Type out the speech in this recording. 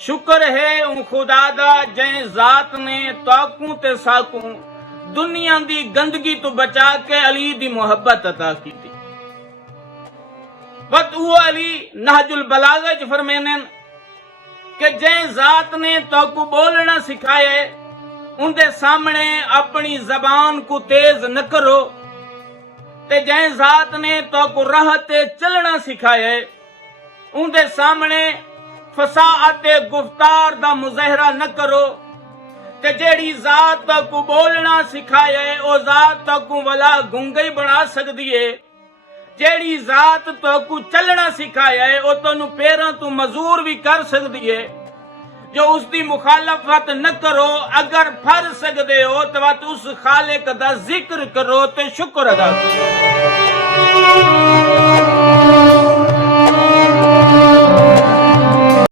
शुक्र है उन खुदा दा जै जात ने ताकू ते साकू दुनिया दी गंदगी तो बचा के अली दी मोहब्बत अता की थी। बत वो अली नहजुल बलागा च फरमेने कि जै जात ने ताकू बोलना सिखाए उनके सामने अपनी जबान को तेज न करो, ते जै जात ने ताकू राह ते चलना सिखाए उनके सामने फसाहत गुफ्तार दा मुजाहरा न करो, ते जेड़ी जात ताकू बोलना सिखाए ओ जात ताकू वला गुंगे बना सकदी है। जेड़ी जात ताकू चलना सिखाया है ओ तैनू पैरों तू मजूर भी कर सकदी है। जो उसकी मुखालफत न करो, अगर फर सकते हो तो उस खालिक दा जिक्र करो ते शुक्र अदा करो।